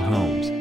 Funeral Homes.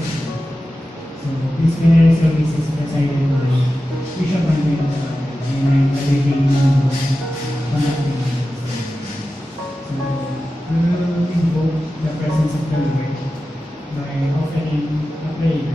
section. So, disciplinary services presided by Bishop Andrew and everything conducting. So, we will invoke the presence of the Lord by offering a prayer.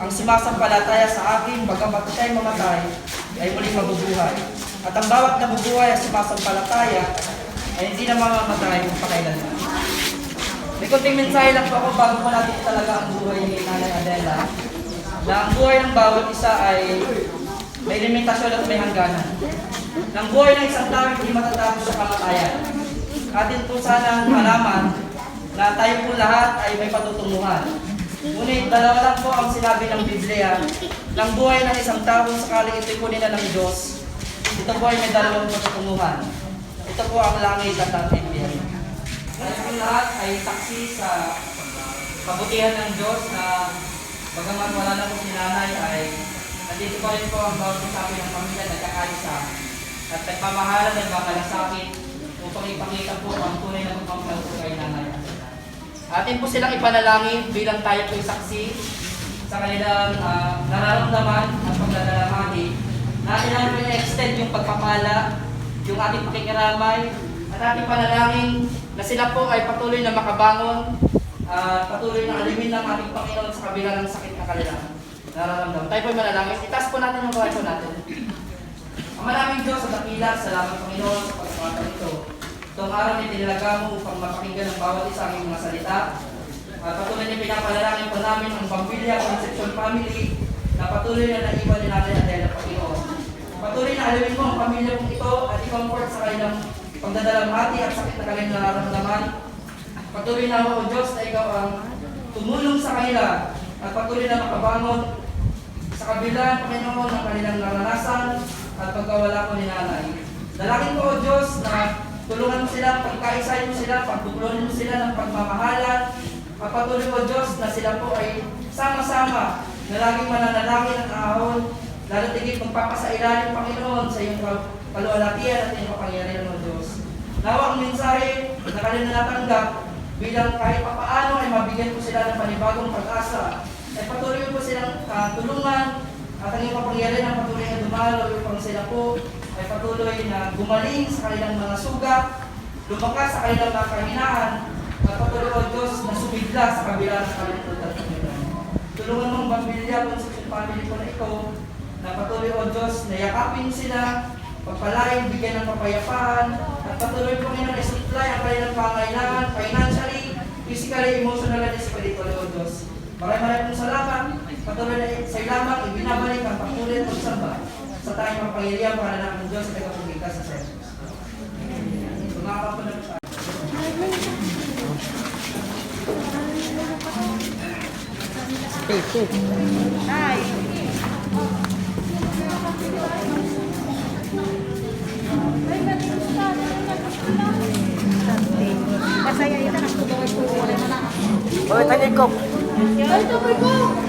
Ang sumasampalataya sa akin, bagamat siya'y mamatay, ay muling mabubuhay. At ang bawat nabubuhay at sumasampalataya ay hindi na mamamatay kung pakailanman. May kunting mensahe lang po ako bago po natin talaga ang buhay ni Nanay Adela. Na ang buhay ng bawat isa ay may limitasyon at may hangganan. Ang buhay ng isang tao hindi matatapos sa kamatayan. Atin po sanang malaman na tayo po lahat ay may patutunguhan. Ngunit dalawa lang po ang sinabi ng Biblia, ng buhay ng isang tao sakaling ito'y kunin na ng Diyos. Ito po ay may dalawang patutunguhan. Ito po ang langit at ang impyerno. Tayo lahat ay saksi sa kabutihan ng Diyos na bagaman wala na po si nanay ay nandito pa rin po ang bawat sa akin ng pamilya na kakaisa at nagmamahalan at makalasakit upang ipakita po ang tunay na pagmamahal po kay nanay. Atin po silang ipanalangin bilang tayo po'y saksi sa kanilang nararamdaman at pagdadalamhati. Natin natin i-extend yung pagpapala, yung ating pakikiramay, at ating panalangin na sila po ay patuloy na makabangon at patuloy na alimin ng ating Panginoon sa kabila ng sakit na kanilang nararamdaman. Tayo po'y manalangin. Itaas po natin yung buhay po natin. Ang maraming Diyos sa dakila, salamat Panginoon sa pagkakataon ito. Itong araw na tinalaga mo upang mapakinggan ng bawat isa ang mga salita. At patuloy na pinapanalangin po namin ang pamilya, Concepcion family, na patuloy na naiwan ni Nanay Adela, Panginoon. Patuloy na alawin mo ang pamilya kong ito at i-comfort sa kanilang pagdadalamhati at sakit na kanilang nararamdaman. Patuloy na mo, O Diyos, na ikaw ang tumulong sa kanila at patuloy na makabangon sa kabila, Panginoon, ng kanilang naranasan at pagkawala ko ni Nanay. Dalangin ko, O Diyos, na tulungan mo sila, pagkaisay mo sila, pagtuplonin mo sila ng pagmamahalan. Patuloy, O Diyos, na sila po ay sama-sama na laging mananalangin at ahon, lalo tigit magpapasailalim, Panginoon, sa iyong kaluwalhatian at iyong kapangyarihan, O Diyos. Nawa ang mensahe na kanilang natanggap bilang kahit papaano ay mabigyan po sila ng panibagong pag-asa. Ay patuloy po silang tulungan at ang iyong kapangyarihan ang patuloy na dumalo upang sila po ay patuloy na gumaling sa kanilang mga sugat, lumakas sa kanilang mga kahinaan, at patuloy, O Diyos, na sumigla sa kabila sa kanilang pagdadalamhati. Tulungan mong pamilya kung sa family ko na ito, na patuloy, O Diyos, na yakapin sila, pagpalain, bigyan ng kapayapaan, at patuloy po ngayon na supply ang kanilang pangailangan, financially, physically, emotionally, and spiritually, O Diyos. Maraming pong salamat. Patuloy na sa iyo lamang ibinabalik ang pagkulit at samba sa tayong mapangilihan para namin ng Diyos at tagapagligtas sa Jesus. Tumakap po na po tayo. Oy, tanya ko. Ay, sabay ko!